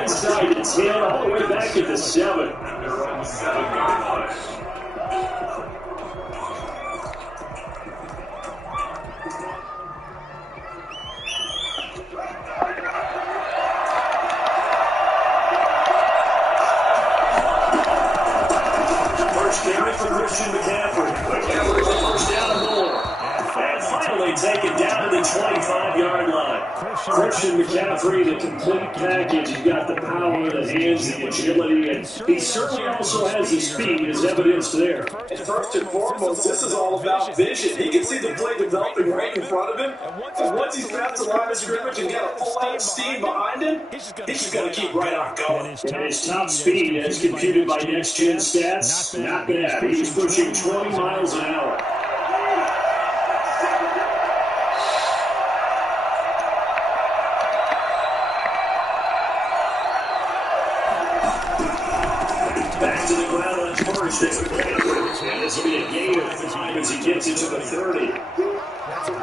inside the 10, all the way back at the 7. First carry for Christian McCaffrey. McCaffrey for first down and more. And finally taken down to the 25-yard line. Christian McCaffrey, the complete package. He's got the power, the hands, the agility, and he certainly also has the speed, as evidenced there. And first and foremost, this is all about vision. He can see the play developing right in front of him. And once he's past the line of scrimmage and got a full out of steam behind him, he's just going to keep right on going. And his top speed, as computed by Next Gen Stats, not bad. He's pushing 20 miles an hour. Back to the ground on first. And this will be a gain of 5 as he gets it to the 30.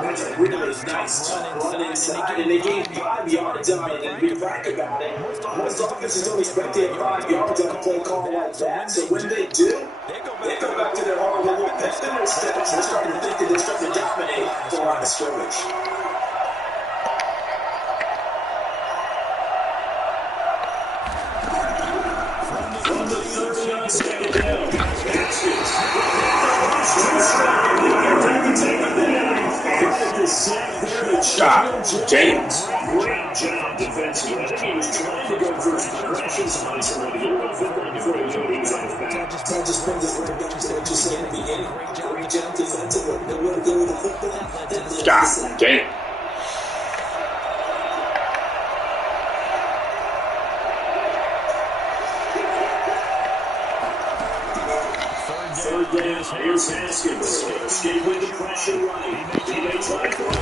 That's a really nice run inside, and they gained 5 yards on it, and be frank about it. Most offenses don't expect to get 5 yards on a play call like that, so when they do, they go back to their hard little pep in their steps and starting to think that they're starting to dominate the line of scrimmage. From the 30 on second down, Haskins. James. Great job defensively. I think he was trying to go for some progressions and isolating a little bit before he knew he was on his back. That just brings us right back to what you said in the beginning. Great job defensively. They want to go with the football. God damn. Third down, here's Haskins. Escaping the pressure right. He may try for it.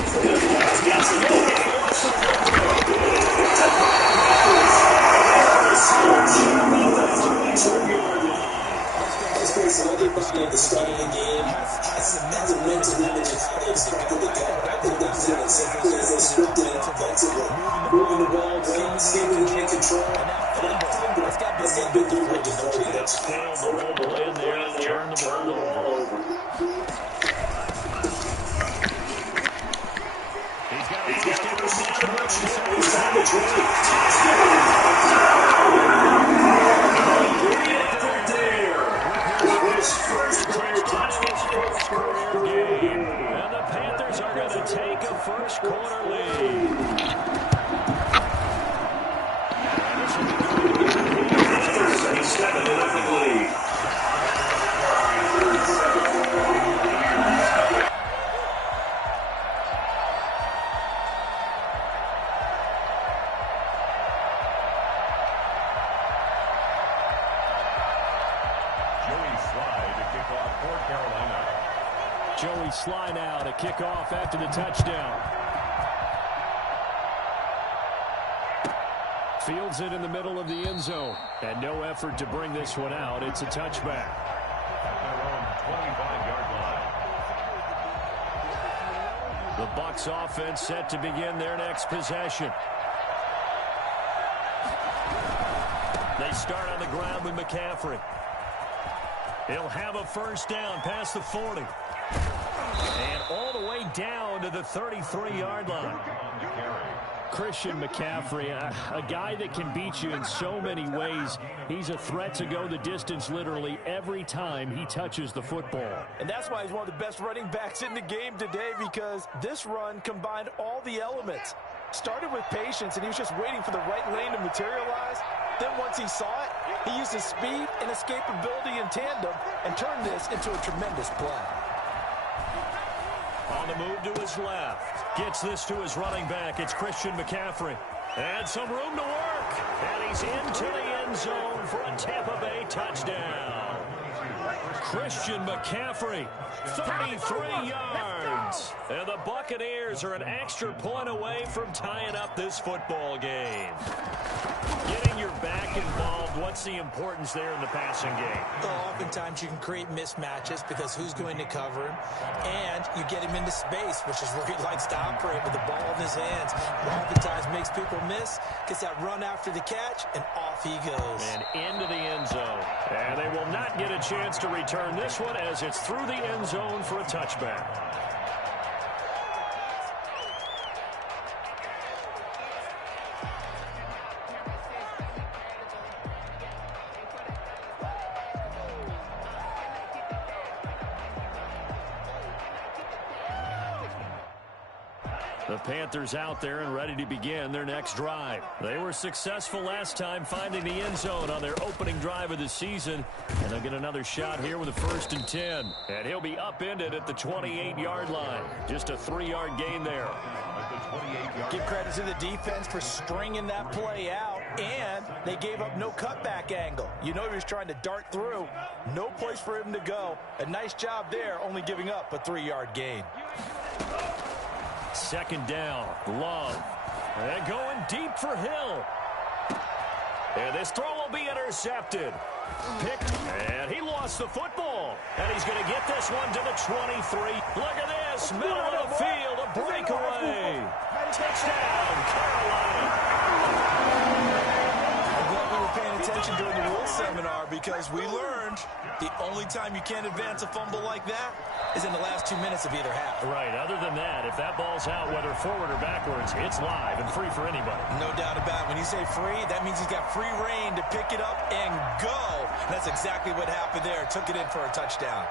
Let's face it, everybody at the start of the game has a mental image of how they expected to go. I think that was exactly as they scripted it offensively. Moving the ball, seemingly in control. That's got big deal with Devote. That's the ball in there and turn the ball over. He's got the first down. He's on the 20. His first career touchdown. And the Panthers are going to take a first quarter lead. Joey Sly now to kick off after the touchdown. Fields it in the middle of the end zone. And no effort to bring this one out. It's a touchback. Their own 25-yard line. The Bucs offense set to begin their next possession. They start on the ground with McCaffrey. He'll have a first down past the 40. And all the way down to the 33-yard line. Christian McCaffrey, a guy that can beat you in so many ways. He's a threat to go the distance literally every time he touches the football. And that's why he's one of the best running backs in the game today, because this run combined all the elements. Started with patience, and he was just waiting for the right lane to materialize. Then once he saw it, he used his speed and escapability in tandem and turned this into a tremendous play. On the move to his left. Gets this to his running back. It's Christian McCaffrey. And some room to work. And he's into the end zone for a Tampa Bay touchdown. Christian McCaffrey, 33 yards. And the Buccaneers are an extra point away from tying up this football game. Getting your back involved, what What's the importance there in the passing game? Well, oftentimes you can create mismatches because who's going to cover him, and you get him into space, which is where he likes to operate with the ball in his hands. Oftentimes makes people miss, gets that run after the catch, and off he goes. And into the end zone. And they will not get a chance to return this one as it's through the end zone for a touchback. The Panthers out there and ready to begin their next drive. They were successful last time finding the end zone on their opening drive of the season. And they'll get another shot here with a 1st and 10. And he'll be upended at the 28-yard line. Just a 3-yard gain there. Give credit to the defense for stringing that play out, and they gave up no cutback angle. You know he was trying to dart through. No place for him to go. A nice job there, only giving up a 3-yard gain. 2nd down, Love. And going deep for Hill. And this throw will be intercepted. Picked, and he lost the football. And he's going to get this one to the 23. Look at this, middle of the field, a breakaway. Touchdown, Carolina. I'm glad we were paying attention during the rules seminar because we learned the only time you can't advance a fumble like that is in the last 2 minutes of either half. Right, other than that, if that ball's out, whether forward or backwards, it's live and free for anybody. No doubt about it. When you say free, that means he's got free reign to pick it up and go. And that's exactly what happened there. Took it in for a touchdown.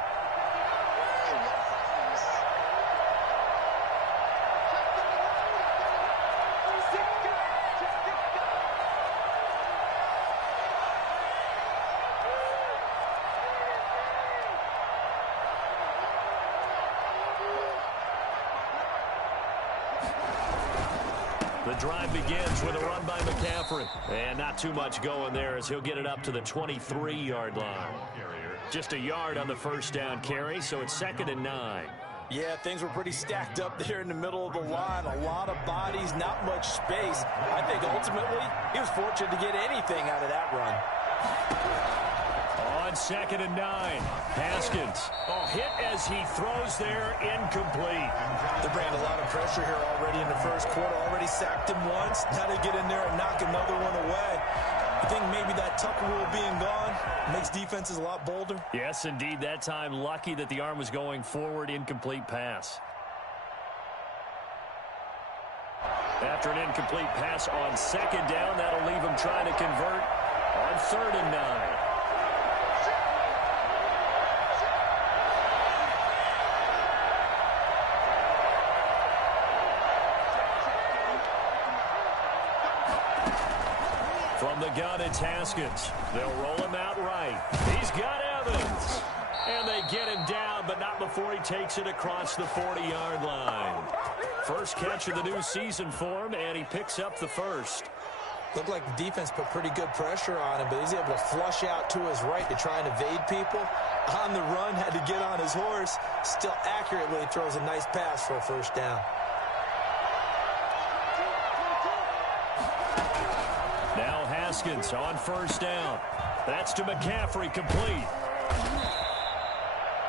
The drive begins with a run by McCaffrey. And not too much going there as he'll get it up to the 23-yard line. Just a yard on the 1st down carry, so it's 2nd and 9. Yeah, things were pretty stacked up there in the middle of the line. A lot of bodies, not much space. I think ultimately he was fortunate to get anything out of that run. On 2nd and 9, Haskins. Hit as he throws there, incomplete. They're bringing a lot of pressure here already in the first quarter. Already sacked him once. Now to get in there and knock another one away. I think maybe that Tucker rule being gone makes defenses a lot bolder. Yes, indeed. That time, lucky that the arm was going forward, incomplete pass. After an incomplete pass on 2nd down, that'll leave him trying to convert on 3rd and 9. From the gun, it's Haskins. They'll roll him out right. He's got Evans. And they get him down, but not before he takes it across the 40-yard line. First catch of the new season for him, and he picks up the 1st. Looked like the defense put pretty good pressure on him, but he's able to flush out to his right to try and evade people. On the run, had to get on his horse. Still accurately throws a nice pass for a 1st down. Now Haskins on 1st down. That's to McCaffrey, complete.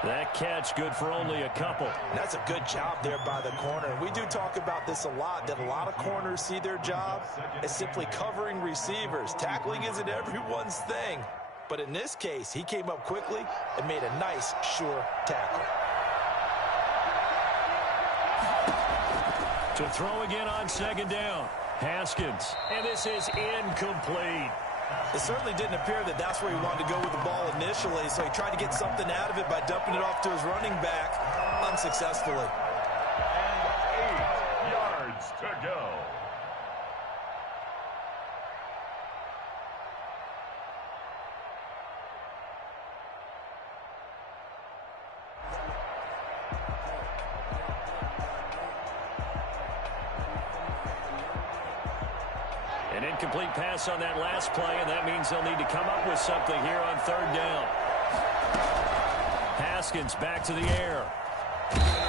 That catch good for only a couple. That's a good job there by the corner. We do talk about this a lot, that a lot of corners see their job as simply covering receivers. Tackling isn't everyone's thing. But in this case, he came up quickly and made a nice, sure tackle. To throw again on 2nd down. Haskins. And this is incomplete. It certainly didn't appear that that's where he wanted to go with the ball initially, so he tried to get something out of it by dumping it off to his running back unsuccessfully. And 8 yards to go. An incomplete pass on that last play, and that means they'll need to come up with something here on 3rd down. Haskins back to the air.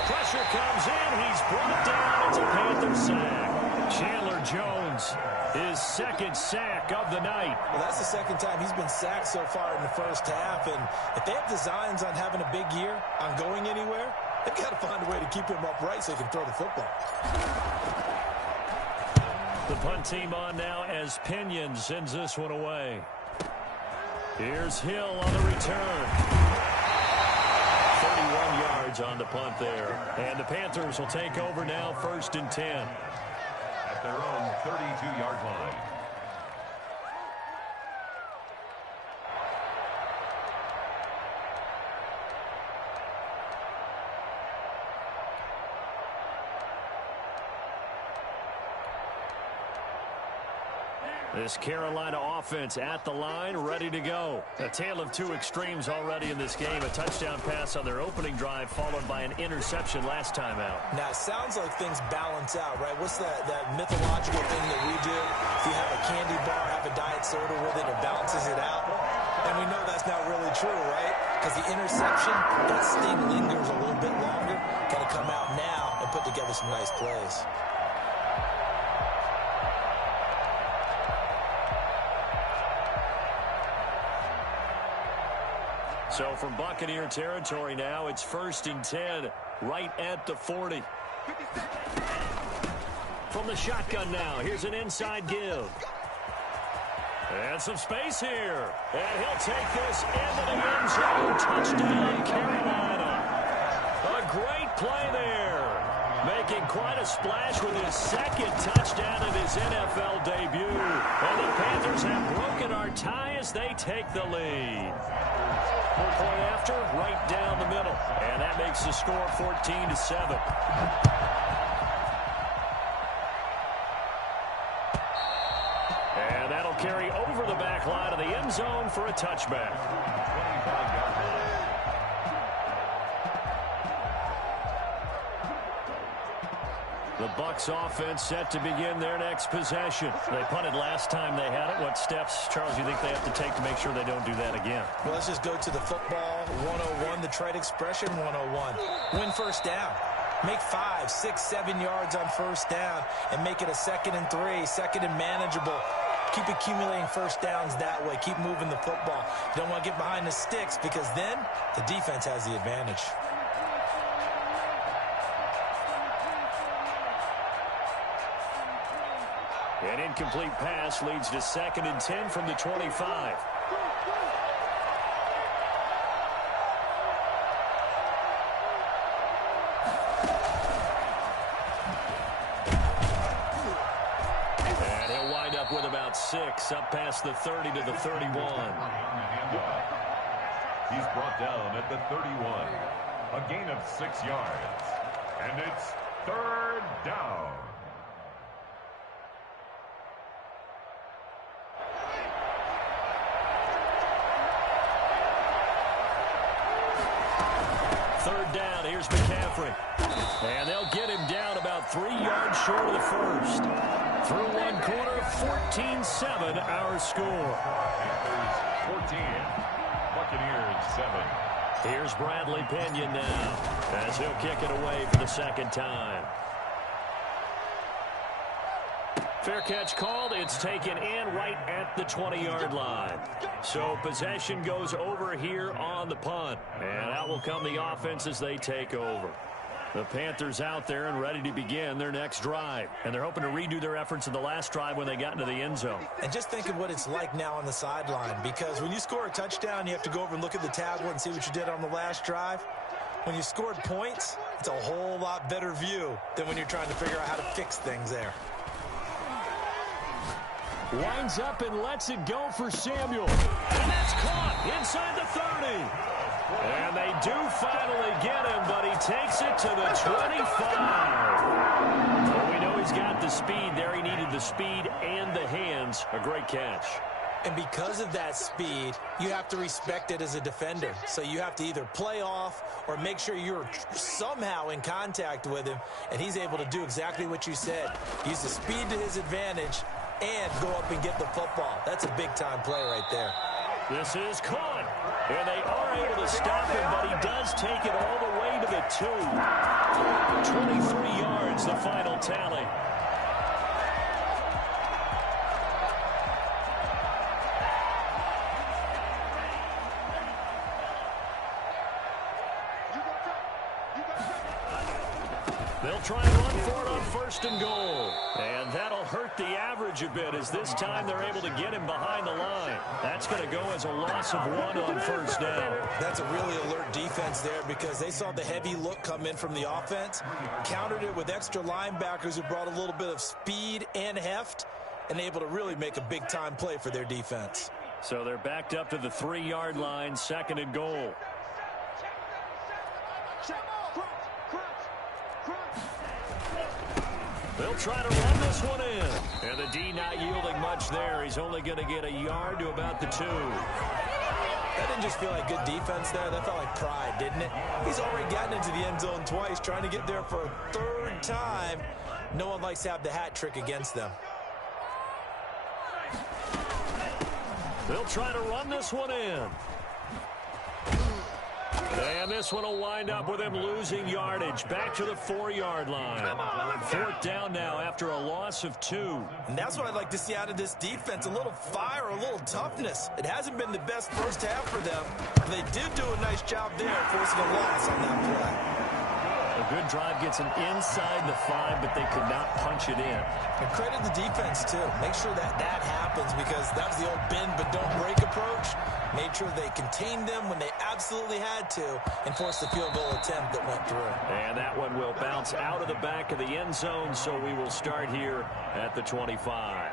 Pressure comes in. He's brought down. It's a Panther sack. Chandler Jones, his second sack of the night. Well, that's the second time he's been sacked so far in the first half. And if they have designs on having a big year, on going anywhere, they've got to find a way to keep him upright so he can throw the football. The punt team on now as Pinion sends this one away. Here's Hill on the return. 31 yards on the punt there. And the Panthers will take over now, 1st and 10. At their own 32-yard line. This Carolina offense at the line, ready to go. A tale of two extremes already in this game. A touchdown pass on their opening drive, followed by an interception last time out. Now, it sounds like things balance out, right? What's that mythological thing that we do? If you have a candy bar, have a diet soda with it, it balances it out. And we know that's not really true, right? Because the interception, that sting lingers a little bit longer. Got to come out now and put together some nice plays. So from Buccaneer territory now, it's 1st and 10, right at the 40. From the shotgun now, here's an inside give. And some space here. And he'll take this into the end zone. Touchdown, Carolina. A great play there. Making quite a splash with his second touchdown of his NFL debut. And the Panthers have broken our tie as they take the lead. 4-point after, right down the middle. And that makes the score 14-7. And that'll carry over the back line of the end zone for a touchback. 25-yard line. The Bucs offense set to begin their next possession. They punted last time they had it. What steps, Charles, do you think they have to take to make sure they don't do that again? Well, let's just go to the football 101, the trade expression 101. Win first down. Make 5, 6, 7 yards on first down and make it a 2nd and 3, 2nd and manageable. Keep accumulating first downs that way. Keep moving the football. You don't want to get behind the sticks because then the defense has the advantage. An incomplete pass leads to 2nd and 10 from the 25. And he'll wind up with about 6, up past the 30 to the 31. He's brought down at the 31. A gain of 6 yards. And it's 3rd down. Third down, here's McCaffrey. And they'll get him down about 3 yards short of the first. Through one quarter, 14-7 our score. Panthers 14, Buccaneers 7. Here's Bradley Pinion now as he'll kick it away for the second time. Fair catch called. It's taken in right at the 20-yard line. So possession goes over here on the punt. And out will come the offense as they take over. The Panthers out there and ready to begin their next drive. And they're hoping to redo their efforts in the last drive when they got into the end zone. And just think of what it's like now on the sideline. Because when you score a touchdown, you have to go over and look at the tablet and see what you did on the last drive. When you scored points, it's a whole lot better view than when you're trying to figure out how to fix things there. Winds up and lets it go for Samuel. And that's caught inside the 30. And they do finally get him, but he takes it to the 25. Well, we know he's got the speed there. He needed the speed and the hands. A great catch. And because of that speed, you have to respect it as a defender. So you have to either play off or make sure you're somehow in contact with him. And he's able to do exactly what you said. Use the speed to his advantage and go up and get the football. That's a big-time play right there. This is caught. And they are able to stop him, but he does take it all the way to the 2. 23 yards, the final tally. They'll try and run for it on 1st and goal. And that'll hurt the average a bit as this time they're able to get him behind the line. That's going to go as a loss of 1 on 1st down. That's a really alert defense there because they saw the heavy look come in from the offense, countered it with extra linebackers who brought a little bit of speed and heft, and able to really make a big-time play for their defense. So they're backed up to the 3-yard line, 2nd and goal. They'll try to run this one in. And the D not yielding much there. He's only going to get a yard to about the 2. That didn't just feel like good defense there. That felt like pride, didn't it? He's already gotten into the end zone twice, trying to get there for a 3rd time. No one likes to have the hat trick against them. They'll try to run this one in. And this one will wind up with him losing yardage. Back to the 4-yard line. 4th down now after a loss of 2. And that's what I'd like to see out of this defense. A little fire, a little toughness. It hasn't been the best first half for them. They did do a nice job there forcing a loss on that play. A good drive gets them inside the 5, but they could not punch it in. And credit the defense, too. Make sure that happens because that was the old bend but don't break approach. Made sure they contained them when they absolutely had to and forced the field goal attempt that went through. And that one will bounce out of the back of the end zone, so we will start here at the 25.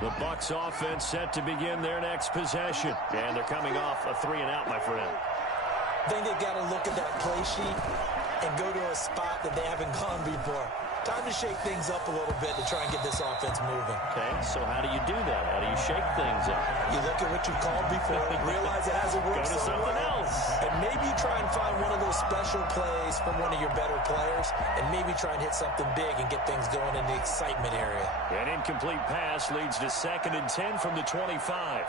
The Bucs offense set to begin their next possession. And thee coming off a 3-and-out, my friend. I think they've got to look at that play sheet and go to a spot that they haven't gone before. Time to shake things up a little bit to try and get this offense moving. Okay, so how do you do that? How do you shake things up? You look at what you called before, realize it hasn't worked so well, something else. and maybe try and find one of those special plays from one of your better players, and maybe try and hit something big and get things going in the excitement area. An incomplete pass leads to 2nd and 10 from the 25.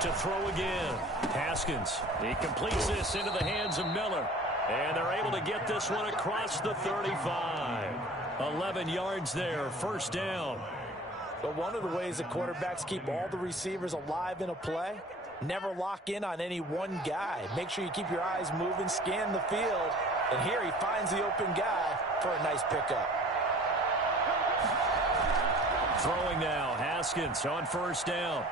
To throw again. Haskins. He completes this into the hands of Miller. And they're able to get this one across the 35. 11 yards there. 1st down. But one of the ways that quarterbacks keep all the receivers alive in a play, never lock in on any one guy. Make sure you keep your eyes moving, scan the field. And here he finds the open guy for a nice pickup. Throwing now. Haskins on 1st down.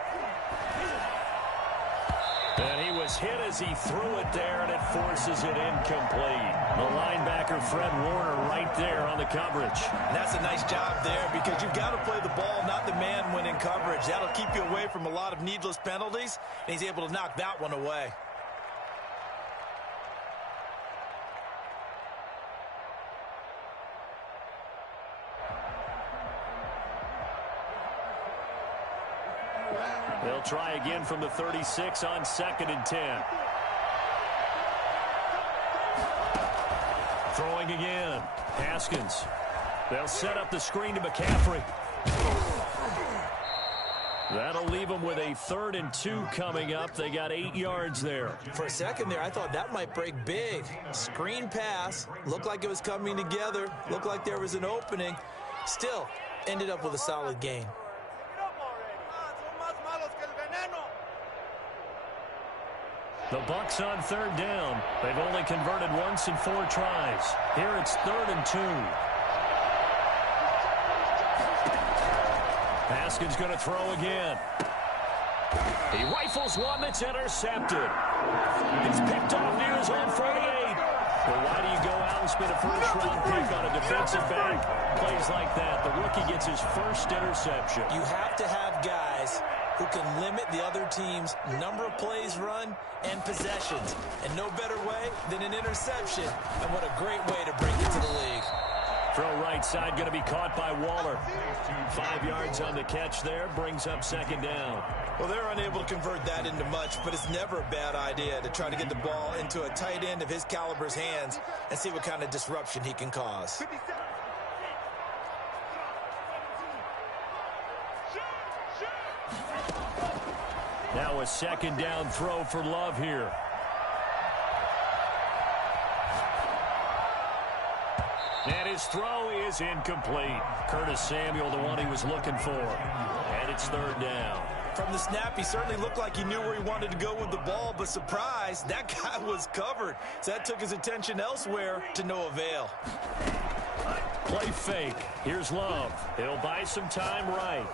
And he was hit as he threw it there, and it forces it incomplete. The linebacker, Fred Warner, right there on the coverage. And that's a nice job there because you've got to play the ball, not the man when in coverage. That'll keep you away from a lot of needless penalties, and he's able to knock that one away. They'll try again from the 36 on 2nd and 10. Throwing again. Haskins. They'll set up the screen to McCaffrey. That'll leave them with a 3rd and 2 coming up. They got 8 yards there. For a second there, I thought that might break big. Screen pass. Looked like it was coming together. Looked like there was an opening. Still, ended up with a solid gain. The Bucs on 3rd down. They've only converted once in 4 tries. Here it's 3rd and 2. Haskins going to throw again. He rifles one that's intercepted. It's picked off near his own 48. Well, why do you go out and spend a 1st-round pick on a defensive back? Plays like that. The rookie gets his 1st interception. You have to have guys who can limit the other team's number of plays run and possessions. And no better way than an interception. And what a great way to break into the league. Throw right side going to be caught by Waller. 5 yards on the catch there. Brings up 2nd down. Well, they're unable to convert that into much, but it's never a bad idea to try to get the ball into a tight end of his caliber's hands and see what kind of disruption he can cause. Now a 2nd down throw for Love here. And his his throw is incomplete. Curtis Samuel, the one he was looking for. And it's third down. From the snap, he certainly looked like he knew where he wanted to go with the ball, but surprise, that guy was covered. So that took his attention elsewhere to no avail. Play fake. Here's Love. He'll buy some time right.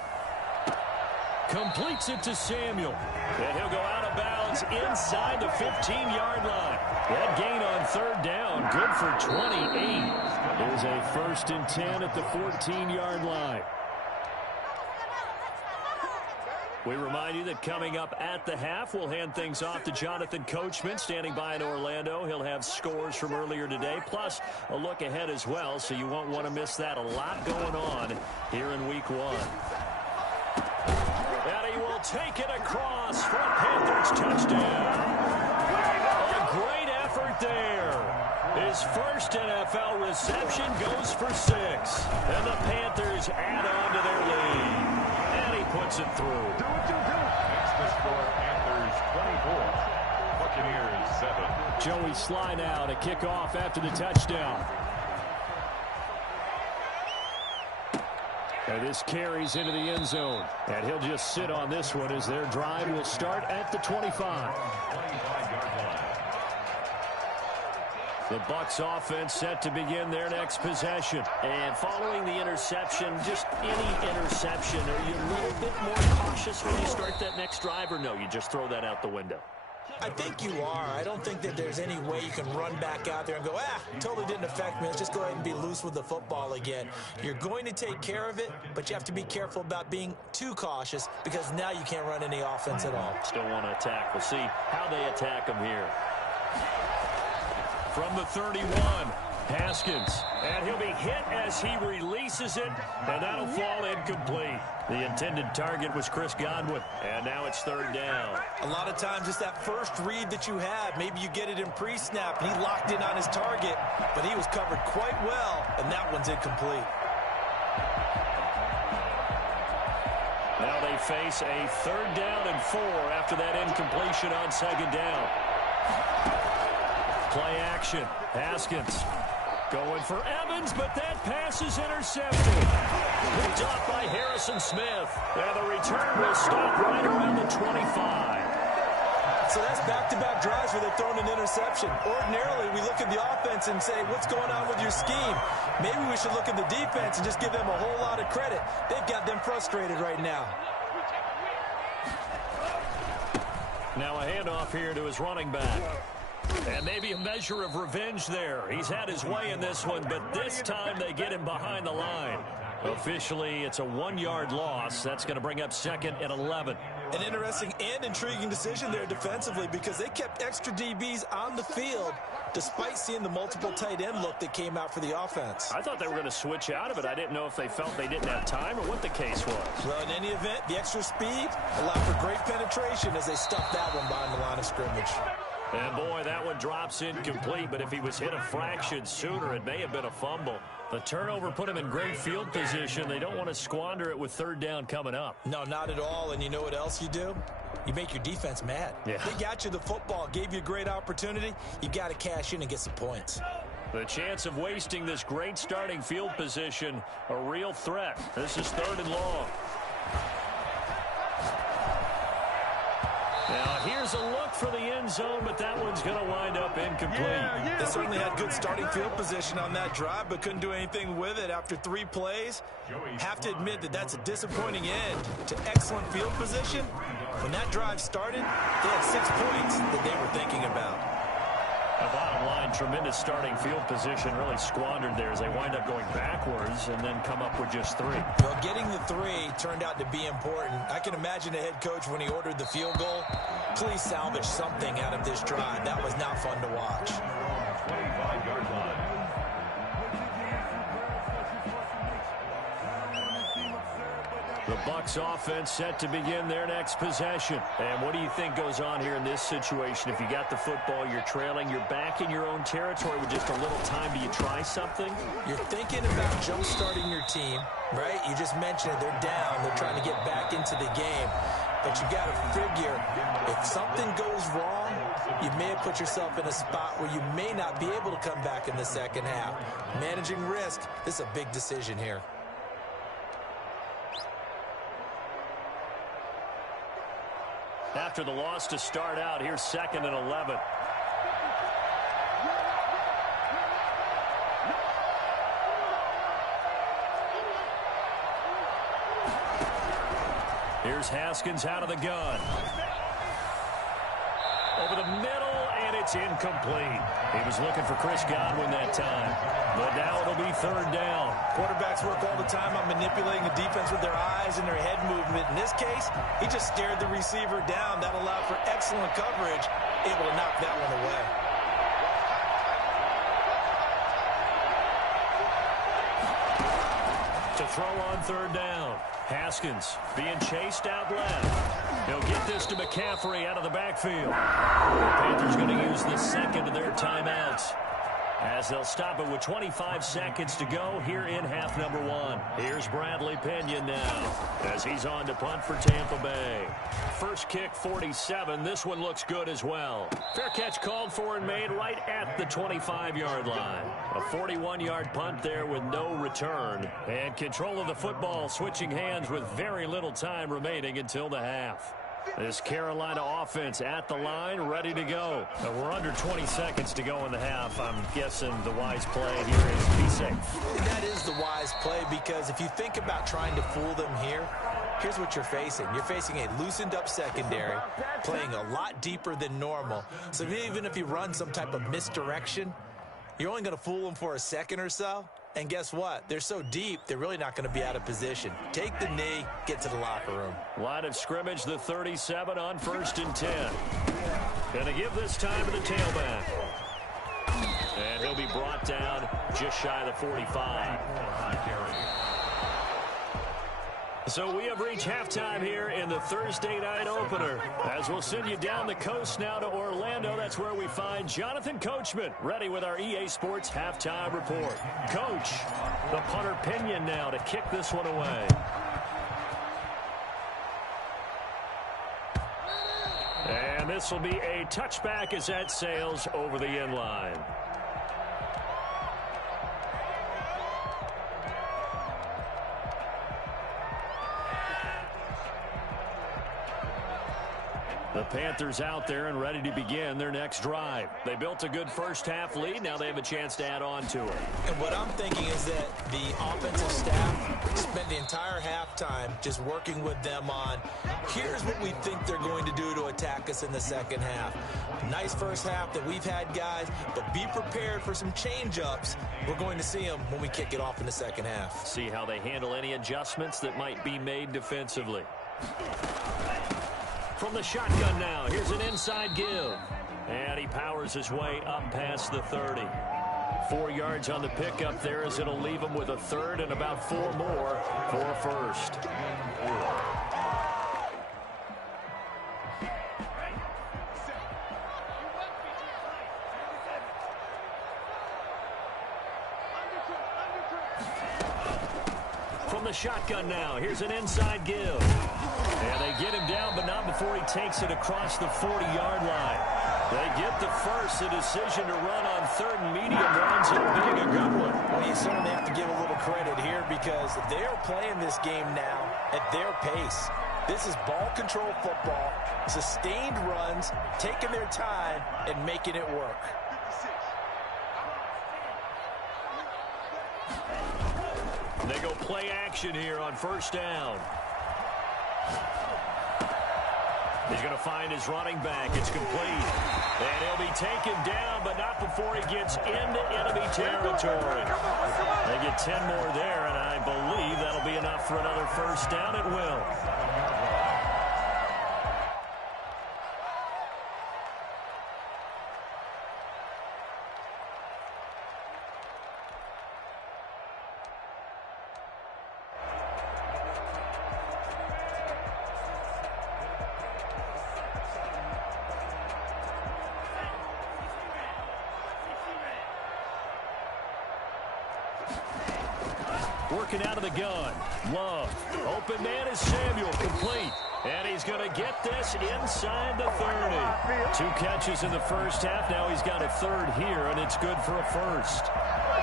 Completes it to Samuel. And he'll go out of bounds inside the 15-yard line. That gain on third down, good for 28. There's a 1st and 10 at the 14-yard line. We remind you that coming up at the half, we'll hand things off to Jonathan Coachman, standing by in Orlando. He'll have scores from earlier today, plus a look ahead as well, so you won't want to miss that. A lot going on here in Week 1. And he will take it across for a Panthers touchdown. A great effort there. His first NFL reception goes for 6. And the Panthers add on to their lead. And he puts it through. Makes the score Panthers 24, Buccaneers 7. Joey Sly now to kick off after the touchdown. And this carries into the end zone. And he'll just sit on this one as their drive will start at the 25. 25-yard line. The Bucs offense set to begin their next possession. And following the interception, just any interception, are you a little bit more cautious when you start that next drive, or no, you just throw that out the window? I think you are. I don't think that there's any way you can run back out there and go, totally didn't affect me. Let's just go ahead and be loose with the football again. You're going to take care of it, but you have to be careful about being too cautious because now you can't run any offense at all. Still want to attack. We'll see how they attack them here. From the 31, Haskins. And he'll be hit as he releases it, and that'll fall incomplete. The intended target was Chris Godwin, and now it's third down. A lot of times it's that first read that you have. Maybe you get it in pre-snap, and he locked in on his target, but he was covered quite well, and that one's incomplete. Now they face a 3rd down and 4 after that incompletion on 2nd down. Play action. Haskins going for Evans, but that pass is intercepted. Picked off by Harrison Smith. And the return will stop right around the 25. So that's back-to-back drives where they've thrown an interception. Ordinarily, we look at the offense and say, what's going on with your scheme? Maybe we should look at the defense and just give them a whole lot of credit. They've got them frustrated right now. Now a handoff here to his running back. And maybe a measure of revenge there. He's had his way in this one, but this time they get him behind the line. Officially, it's a 1-yard loss. That's going to bring up 2nd and 11. An interesting and intriguing decision there defensively because they kept extra DBs on the field despite seeing the multiple tight end look that came out for the offense. I thought they were going to switch out of it. I didn't know if they felt they didn't have time or what the case was. Well, in any event, the extra speed allowed for great penetration as they stuffed that one behind the line of scrimmage. And boy, that one drops incomplete, but if he was hit a fraction sooner, it may have been a fumble. The turnover put him in great field position. They don't want to squander it with 3rd down coming up. No, not at all. And you know what else you do? You make your defense mad. Yeah. They got you the football, gave you a great opportunity. You got to cash in and get some points. The chance of wasting this great starting field position, a real threat. This is 3rd and long. Now, here's a look for the end zone, but that one's going to wind up incomplete. They certainly had good starting field position on that drive, but couldn't do anything with it after 3 plays. Have to admit that that's a disappointing end to excellent field position. When that drive started, they had 6 points that they were thinking about. The bottom line, tremendous starting field position, really squandered there as they wind up going backwards and then come up with just 3. Well, getting the 3 turned out to be important. I can imagine the head coach when he ordered the field goal. Please salvage something out of this drive. That was not fun to watch. 25-yard line. The Bucs offense set to begin their next possession. And what do you think goes on here in this situation? If you got the football, you're trailing, you're back in your own territory with just a little time. Do you try something? You're thinking about jump-starting your team, right? You just mentioned it. They're down. They're trying to get back into the game. but you got to figure if something goes wrong, you may have put yourself in a spot where you may not be able to come back in the second half. Managing risk, this is a big decision here. After the loss to start out, here's 2nd and 11. Here's Haskins out of the gun. Over the middle, and it's incomplete. He was looking for Chris Godwin that time. But now it'll be 3rd down. Quarterbacks work all the time on manipulating the defense with their eyes and their head movement. In this case, he just stared the receiver down. That allowed for excellent coverage, able to knock that one away. To throw on 3rd down. Haskins being chased out left. He'll get this to McCaffrey out of the backfield. The Panthers going to use the 2nd of their timeouts, as they'll stop it with 25 seconds to go here in half number 1. Here's Bradley Pinion now as he's on to punt for Tampa Bay. First kick, 47. This one looks good as well. Fair catch called for and made right at the 25-yard line. A 41-yard punt there with no return. And control of the football switching hands with very little time remaining until the half. This Carolina offense at the line, ready to go. We're under 20 seconds to go in the half. I'm guessing the wise play here is be safe. That is the wise play, because if you think about trying to fool them here, here's what you're facing. You're facing a loosened up secondary, playing a lot deeper than normal. So even if you run some type of misdirection, you're only going to fool them for a second or so. And guess what? They're so deep, they're really not going to be out of position. Take the knee, get to the locker room. Line of scrimmage, the 37 on 1st and 10. Going to give this time to the tailback. And he'll be brought down just shy of the 45. So we have reached halftime here in the Thursday night opener, as we'll send you down the coast now to Orlando. That's where we find Jonathan Coachman ready with our EA Sports halftime report. Coach, the punter Pinion now to kick this one away. And this will be a touchback as that sails over the end line. The Panthers out there and ready to begin their next drive. They built a good first half lead. Now they have a chance to add on to it. And what I'm thinking is that the offensive staff spent the entire halftime just working with them on, here's what we think they're going to do to attack us in the second half. Nice first half that we've had, guys, but be prepared for some change-ups. We're going to see them when we kick it off in the second half. See how they handle any adjustments that might be made defensively. From the shotgun now, here's an inside give. And he powers his way up past the 30. 4 yards on the pickup there, as it'll leave him with a 3rd and about 4 more for a first. From the shotgun now, here's an inside give. And they get him down, but not before he takes it across the 40-yard line. They get the first, a decision to run on 3rd and medium runs and being a good one. Well, you certainly have to give a little credit here, because they're playing this game now at their pace. This is ball control football, sustained runs, taking their time and making it work. They go play action here on 1st down. He's going to find his running back. It's complete. And he'll be taken down, but not before he gets into enemy territory. They get 10 more there, and I believe that'll be enough for another 1st down. It will. Working out of the gun. Love. Open man is Samuel. Complete. And he's going to get this inside the 30. 2 catches in the first half. Now he's got a third here, and it's good for a first.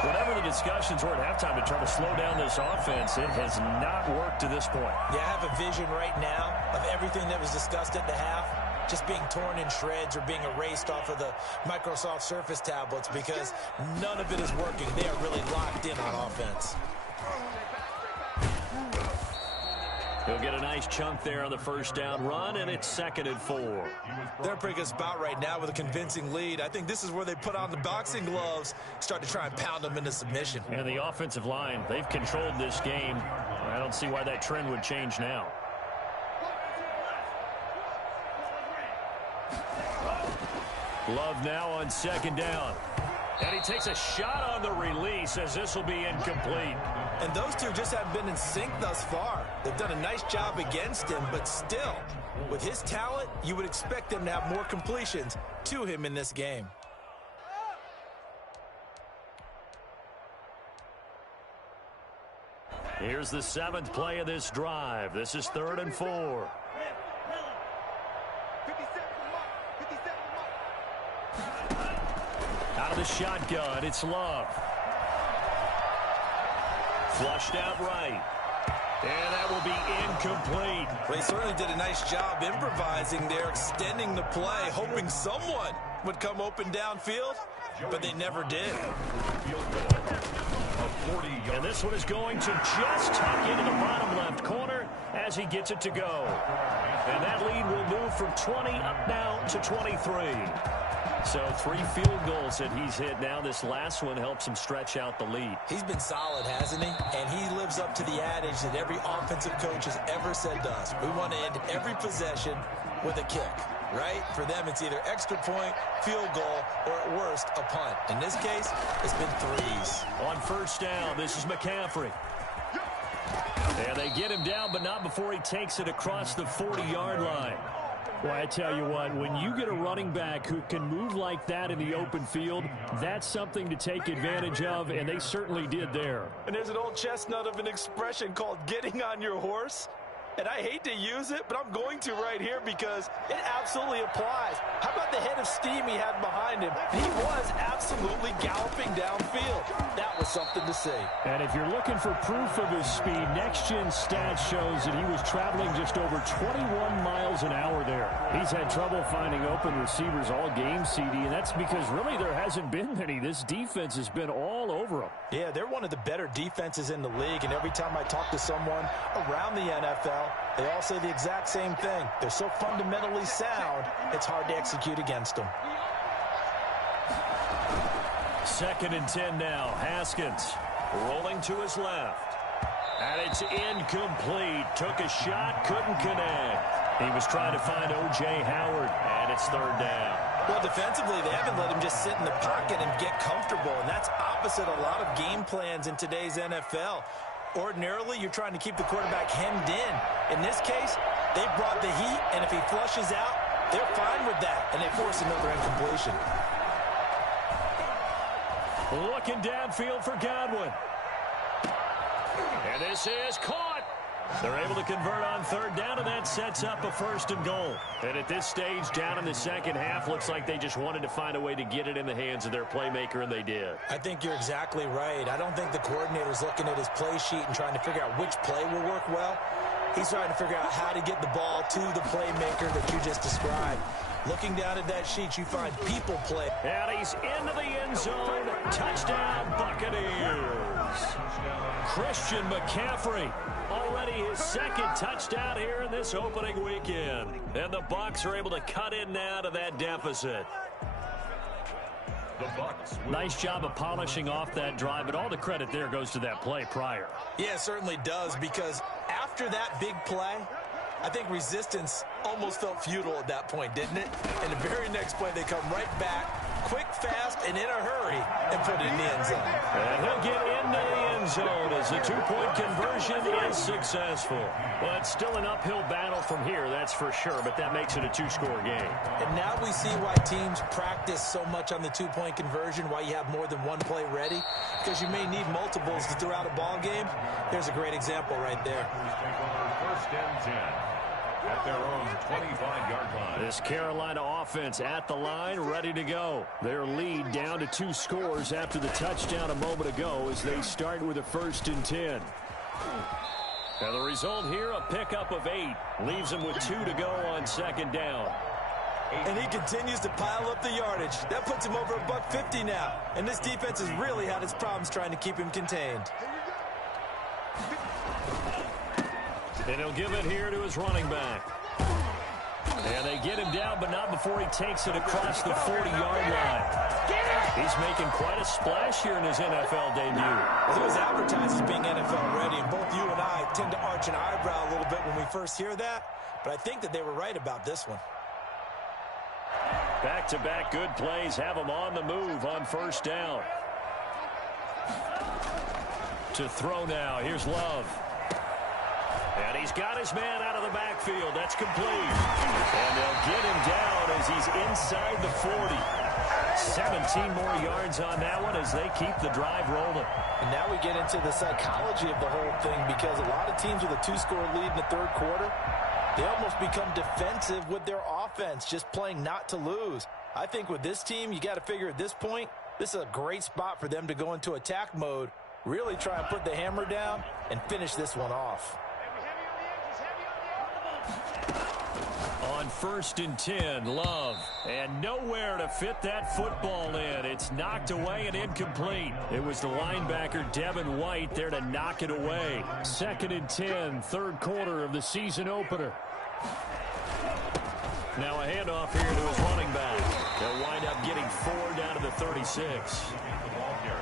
Whatever the discussions were at halftime to try to slow down this offense, it has not worked to this point. Yeah, I have a vision right now of everything that was discussed at the half just being torn in shreds or being erased off of the Microsoft Surface tablets because none of it is working. They are really locked in on offense. He'll get a nice chunk there on the first down run, and it's 2nd and 4. They're in a pretty good spot right now with a convincing lead. I think this is where they put on the boxing gloves, start to try and pound them into submission. And the offensive line, they've controlled this game. I don't see why that trend would change now. Love now on 2nd down. And he takes a shot on the release as this will be incomplete. And those two just haven't been in sync thus far. They've done a nice job against him, but still, with his talent, you would expect them to have more completions to him in this game. Here's the 7th play of this drive. This is 3rd and 4. Out of the shotgun, it's Love. Flushed out right. And that will be incomplete. Well, he certainly did a nice job improvising there, extending the play, hoping someone would come open downfield, but they never did. And this one is going to just tuck into the bottom left corner as he gets it to go. And that lead will move from 20 up now to 23. So 3 field goals that he's hit now. This last one helps him stretch out the lead. He's been solid, hasn't he? And he lives up to the adage that every offensive coach has ever said to us. We want to end every possession with a kick, right? For them, it's either extra point, field goal, or at worst, a punt. In this case, it's been 3s. On first down, this is McCaffrey. And they get him down, but not before he takes it across the 40-yard line. Well, I tell you what, when you get a running back who can move like that in the open field, that's something to take advantage of, and they certainly did there. And there's an old chestnut of an expression called getting on your horse. And I hate to use it, but I'm going to right here because it absolutely applies. How about the head of steam he had behind him? He was absolutely galloping downfield. That was something to see. And if you're looking for proof of his speed, next-gen stats shows that he was traveling just over 21 miles an hour there. He's had trouble finding open receivers all game, CD, and that's because really there hasn't been many. This defense has been all over him. Yeah, they're one of the better defenses in the league, and every time I talk to someone around the NFL, they all say the exact same thing. They're so fundamentally sound, it's hard to execute against them. 2nd and 10 now. Haskins rolling to his left. And it's incomplete. Took a shot, couldn't connect. He was trying to find O.J. Howard, and it's 3rd down. Well, defensively, they haven't let him just sit in the pocket and get comfortable, and that's opposite a lot of game plans in today's NFL. Ordinarily, you're trying to keep the quarterback hemmed in. In this case, they brought the heat, and if he flushes out, they're fine with that, and they force another incompletion. Looking downfield for Godwin. And this is caught. They're able to convert on 3rd down, and that sets up a 1st and goal. And at this stage, down in the second half, looks like they just wanted to find a way to get it in the hands of their playmaker, and they did. I think you're exactly right. I don't think the coordinator's looking at his play sheet and trying to figure out which play will work well. He's trying to figure out how to get the ball to the playmaker that you just described. Looking down at that sheet, you find people play. And he's into the end zone. Touchdown, Buccaneers. Christian McCaffrey, already his 2nd touchdown here in this opening weekend. And the Bucs are able to cut in now to that deficit. Nice job of polishing off that drive, but all the credit there goes to that play prior. Yeah, it certainly does, because after that big play, I think resistance almost felt futile at that point, didn't it? And the very next play, they come right back, quick, fast, and in a hurry, and put it in the end zone. And he'll get into the end zone as the two-point conversion is successful. Well, it's still an uphill battle from here, that's for sure, but that makes it a two-score game. And now we see why teams practice so much on the two-point conversion, why you have more than one play ready, because you may need multiples to throw out a ball game. There's a great example right there. First and 10 at their own 25-yard line. This Carolina offense at the line, ready to go. Their lead down to 2 scores after the touchdown a moment ago as they start with a 1st and 10. Now the result here, a pickup of 8. Leaves them with 2 to go on 2nd down. And he continues to pile up the yardage. That puts him over $150 now. And this defense has really had its problems trying to keep him contained. And he'll give it here to his running back. And they get him down, but not before he takes it across the 40-yard line. He's making quite a splash here in his NFL debut. He was advertised as being NFL ready, and both you and I tend to arch an eyebrow a little bit when we first hear that. But I think that they were right about this one. Back-to-back good plays have him on the move on 1st down. To throw now, here's Love. And he's got his man out of the backfield. That's complete. And they'll get him down as he's inside the 40. 17 more yards on that one as they keep the drive rolling. And now we get into the psychology of the whole thing, because a lot of teams with a 2-score lead in the 3rd quarter, they almost become defensive with their offense, just playing not to lose. I think with this team, you got to figure at this point, this is a great spot for them to go into attack mode, really try and put the hammer down and finish this one off. On 1st and 10, Love. And nowhere to fit that football in. It's knocked away and incomplete. It was the linebacker, Devin White, there to knock it away. 2nd and 10, 3rd quarter of the season opener. Now a handoff here to his running back. They'll wind up getting 4 down to the 36.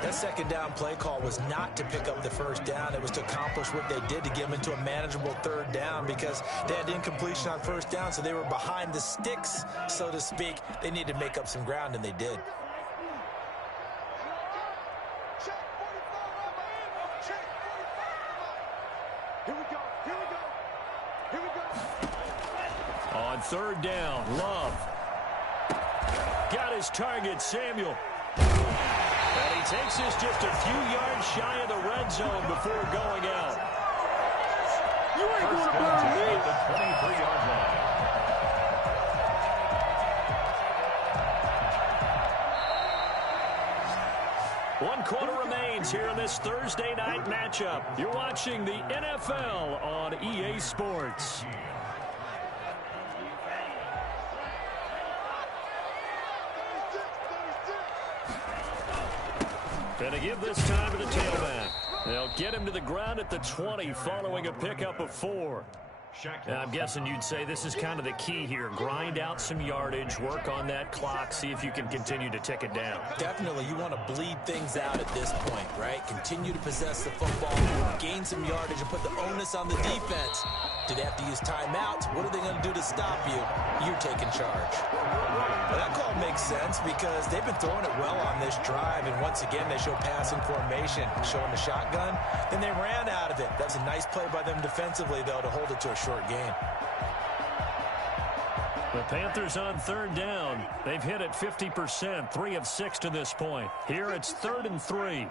That 2nd down play call was not to pick up the 1st down. It was to accomplish what they did to get them into a manageable 3rd down, because they had incompletion on 1st down, so they were behind the sticks, so to speak. They needed to make up some ground, and they did. On 3rd down, Love. Got his target, Samuel. And he takes this just a few yards shy of the red zone before going out. You ain't going to burn me. The 23-yard line. One quarter remains here in this Thursday night matchup. You're watching the NFL on EA Sports. And to give this time to the tailback. They'll get him to the ground at the 20 following a pickup of 4. I'm guessing you'd say this is kind of the key here. Grind out some yardage, work on that clock, see if you can continue to tick it down. Definitely, you want to bleed things out at this point, right? Continue to possess the football, gain some yardage, and put the onus on the defense. Do they have to use timeouts? What are they going to do to stop you? You're taking charge. Well, that call makes sense because they've been throwing it well on this drive, and once again, they show passing formation, showing the shotgun. Then they ran out of it. That's a nice play by them defensively, though, to hold it to a short gain. The Panthers on 3rd down. They've hit it 50%, 3 of 6 to this point. Here it's 3rd and 3.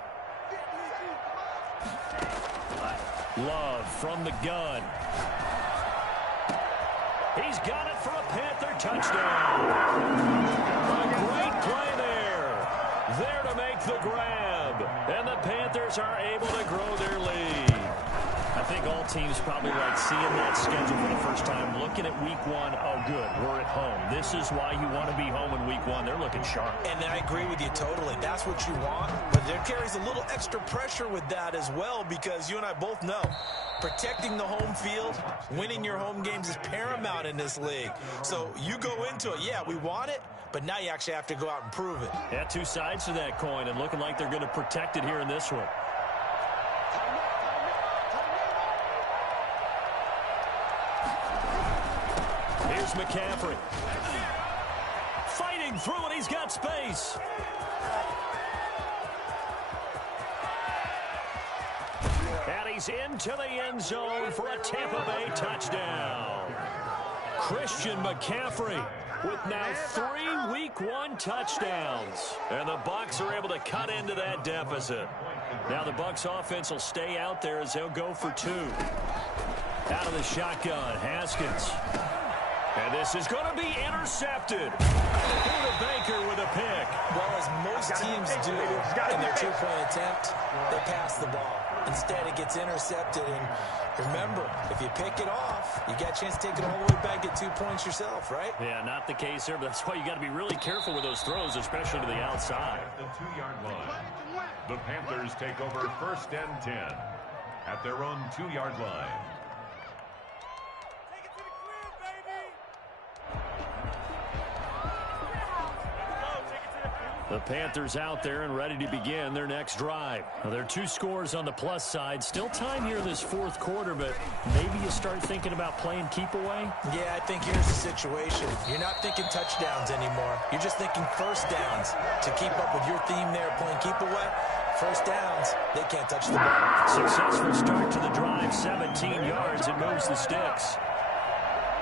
Love from the gun. He's got it for a Panther touchdown. A great play there. There to make the grab. And the Panthers are able to grow their lead. I think all teams probably like seeing that schedule for the first time, looking at week 1. Oh, good, we're at home. This is why you want to be home in week 1. They're looking sharp. And I agree with you totally. That's what you want. But there carries a little extra pressure with that as well, because you and I both know protecting the home field, winning your home games is paramount in this league. So you go into it, yeah, we want it, but now you actually have to go out and prove it. Yeah, 2 sides to that coin, and looking like they're going to protect it here in this one. Here's McCaffrey. fighting through, and he's got space. And he's into the end zone for a Tampa Bay touchdown. Christian McCaffrey with now 3 Week 1 touchdowns. And the Bucs are able to cut into that deficit. Now the Bucs offense will stay out there as they'll go for 2. Out of the shotgun, Haskins. And this is going to be intercepted. Buda Baker with a pick. Well, as most teams do in their 2-point attempt, they pass the ball. Instead, it gets intercepted. And remember, if you pick it off, you got a chance to take it all the way back, get 2 points yourself, right? Yeah, not the case here, but that's why you got to be really careful with those throws, especially to the outside. At the 2-yard line, the Panthers take over 1st and 10 at their own 2-yard line. The Panthers out there and ready to begin their next drive. Now, there are 2 scores on the plus side. Still time here in this 4th quarter, but maybe you start thinking about playing keep away? Yeah, I think here's the situation. You're not thinking touchdowns anymore. You're just thinking first downs. To keep up with your theme there, playing keep away, first downs, they can't touch the ball. Successful start to the drive, 17 yards, and moves the sticks.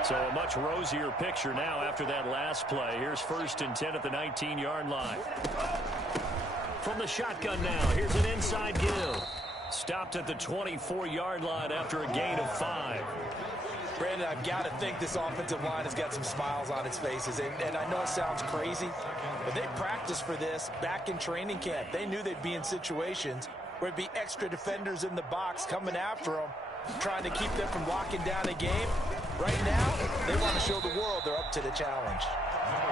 So a much rosier picture now after that last play. Here's 1st and 10 at the 19-yard line. From the shotgun now, here's an inside give. Stopped at the 24-yard line after a gain of 5. Brandon, I've got to think this offensive line has got some smiles on its faces. And I know it sounds crazy, but they practiced for this back in training camp. They knew they'd be in situations where it'd be extra defenders in the box coming after them, trying to keep them from locking down a game. Right now, they want to show the world they're up to the challenge.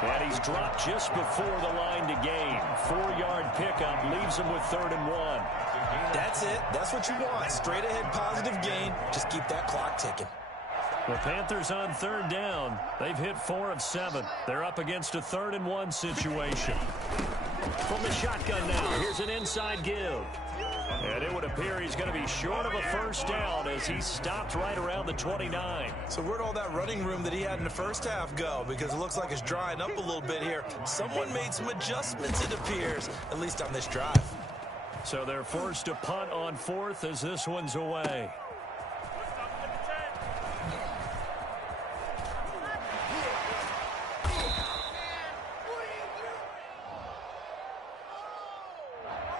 And he's dropped just before the line to gain. 4-yard pickup leaves him with 3rd and 1. That's it. That's what you want. Straight ahead positive gain. Just keep that clock ticking. The Panthers on 3rd down. They've hit 4 of 7. They're up against a 3rd and 1 situation. From the shotgun now, here's an inside give. And it would appear he's going to be short of a first down as he stopped right around the 29. So where'd all that running room that he had in the first half go? Because it looks like it's drying up a little bit here. Someone made some adjustments, it appears, at least on this drive. So they're forced to punt on 4th as this one's away.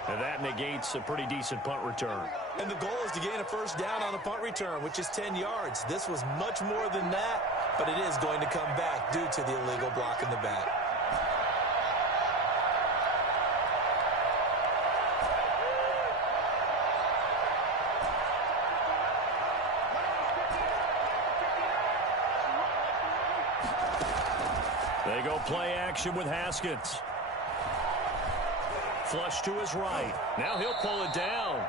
And that negates a pretty decent punt return. And the goal is to gain a first down on a punt return, which is 10 yards. This was much more than that, but it is going to come back due to the illegal block in the back. They go play action with Haskins. Flush to his right. Now he'll pull it down.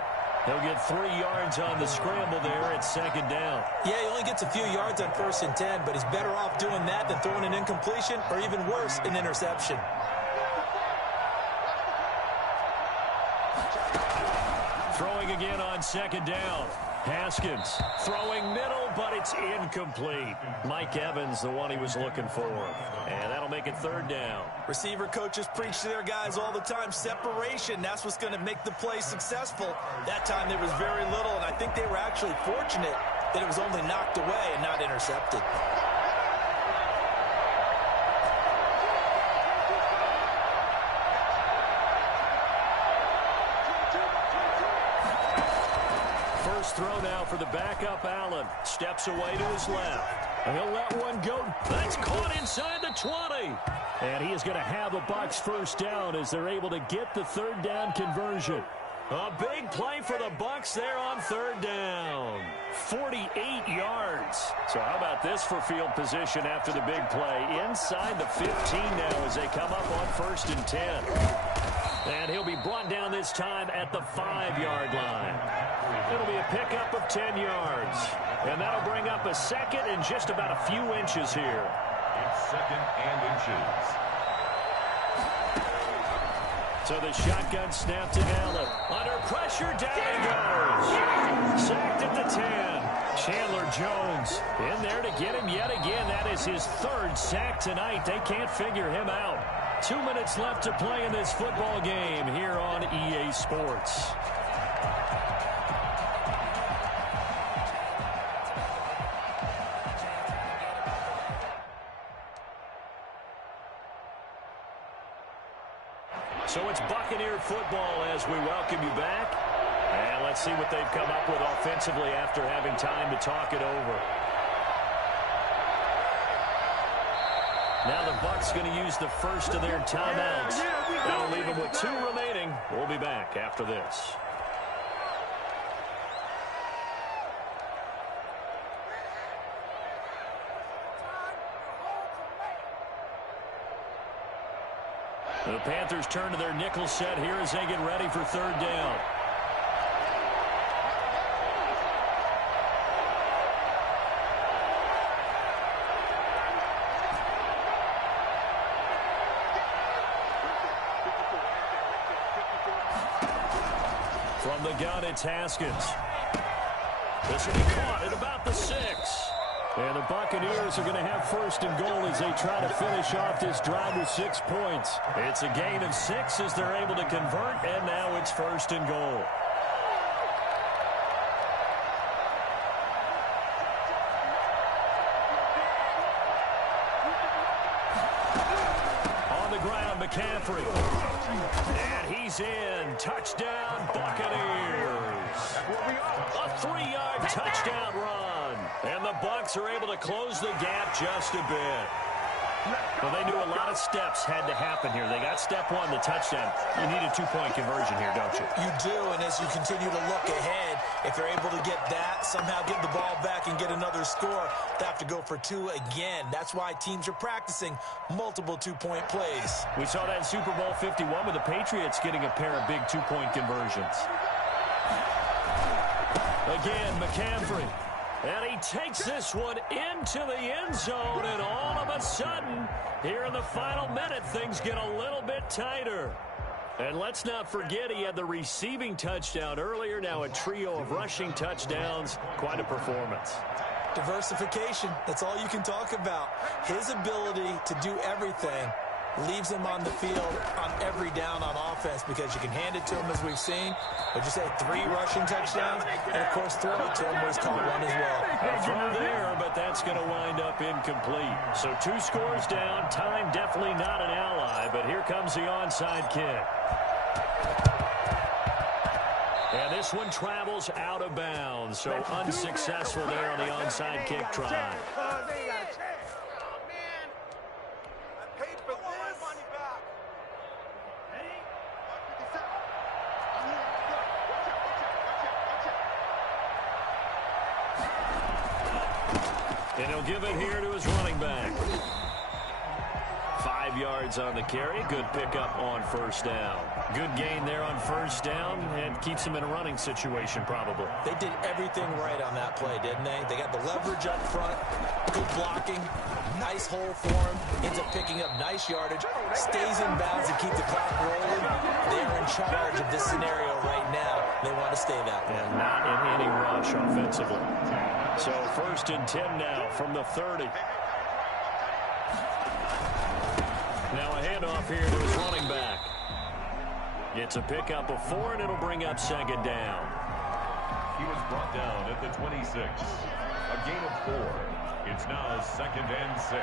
He'll get 3 yards on the scramble there at 2nd down. Yeah, he only gets a few yards on 1st and 10, but he's better off doing that than throwing an incompletion or even worse, an interception. Throwing again on 2nd down. Haskins throwing middle, but it's incomplete. Mike Evans, the one he was looking for. And that'll make it 3rd down. Receiver coaches preach to their guys all the time. Separation, that's what's going to make the play successful. That time there was very little, and I think they were actually fortunate that it was only knocked away and not intercepted. First throw now for the backup Allen. Steps away to his left. And he'll let one go. That's caught inside the 20. And he is going to have the Bucs first down as they're able to get the 3rd down conversion. A big play for the Bucs there on 3rd down. 48 yards. So how about this for field position after the big play? Inside the 15 now as they come up on 1st and 10. And he'll be brought down this time at the 5-yard line. It'll be a pickup of 10 yards. And that'll bring up a 2nd and just about a few inches here. It's 2nd and inches. So the shotgun snap to Allen. Under pressure, down he goes. Sacked at the 10. Chandler Jones in there to get him yet again. That is his third sack tonight. They can't figure him out. 2 minutes left to play in this football game here on EA Sports. So it's Buccaneer football as we welcome you back. And let's see what they've come up with offensively after having time to talk it over. Now the Bucs going to use the first of their timeouts. That'll leave them with 2 remaining. We'll be back after this. The Panthers turn to their nickel set here as they get ready for third down. From the gun, it's Haskins. This will be caught at about the 6. And the Buccaneers are going to have first and goal as they try to finish off this drive with 6 points. It's a gain of 6 as they're able to convert, and now it's first and goal. On the ground, McCaffrey. And he's in. Touchdown, Buccaneers. A 3-yard touchdown run. And the Bucs are able to close the gap just a bit. Well, they knew a lot of steps had to happen here. They got step 1, the touchdown. You need a 2-point conversion here, don't you? You do, and as you continue to look ahead, if you're able to get that, somehow get the ball back and get another score, they have to go for 2 again. That's why teams are practicing multiple 2-point plays. We saw that in Super Bowl 51 with the Patriots getting a pair of big 2-point conversions. Again, McCaffrey. And he takes this one into the end zone, and all of a sudden, here in the final minute, things get a little bit tighter. And let's not forget he had the receiving touchdown earlier, now a trio of rushing touchdowns. Quite a performance. Diversification, that's all you can talk about. His ability to do everything leaves him on the field on every down on offense because you can hand it to him as we've seen. Would you say 3 rushing touchdowns? And, of course, throw it to him where he's caught 1 as well. A throw there, but that's going to wind up incomplete. So 2 scores down. Time definitely not an ally, but here comes the onside kick. And this one travels out of bounds, so unsuccessful there on the onside kick try. And he'll give it here to his running back. 5 yards on the carry. Good pickup on first down. Good gain there on first down and keeps him in a running situation probably. They did everything right on that play, didn't they? They got the leverage up front, good blocking, nice hole for him, ends up picking up nice yardage, stays in bounds to keep the clock rolling. They're in charge of this scenario right now. They want to stay that way. And not in any rush offensively. So first and 10 now from the 30. Now a handoff here to his running back. It's a pickup of 4, and it'll bring up second down. He was brought down at the 26. A gain of 4. It's now 2nd and 6.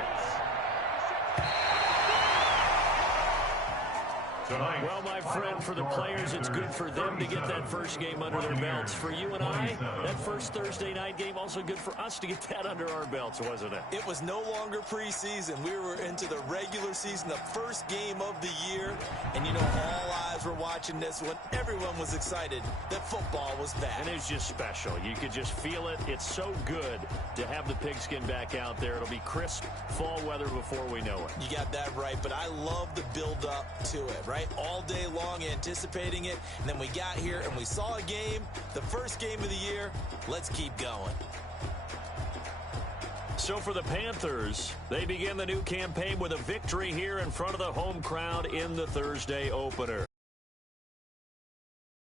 Tonight. Well, my friend, for the players, it's good for them to get that first game under their belts. For you and I, that first Thursday night game, also good for us to get that under our belts, wasn't it? It was no longer preseason. We were into the regular season, the first game of the year. And, you know, all eyes were watching this one. Everyone was excited that football was back. And it's just special. You could just feel it. It's so good to have the pigskin back out there. It'll be crisp fall weather before we know it. You got that right, but I love the build-up to it, right? All day long anticipating it, and then we got here and we saw a game, the first game of the year. Let's keep going. So for the Panthers, they begin the new campaign with a victory here in front of the home crowd in the Thursday opener.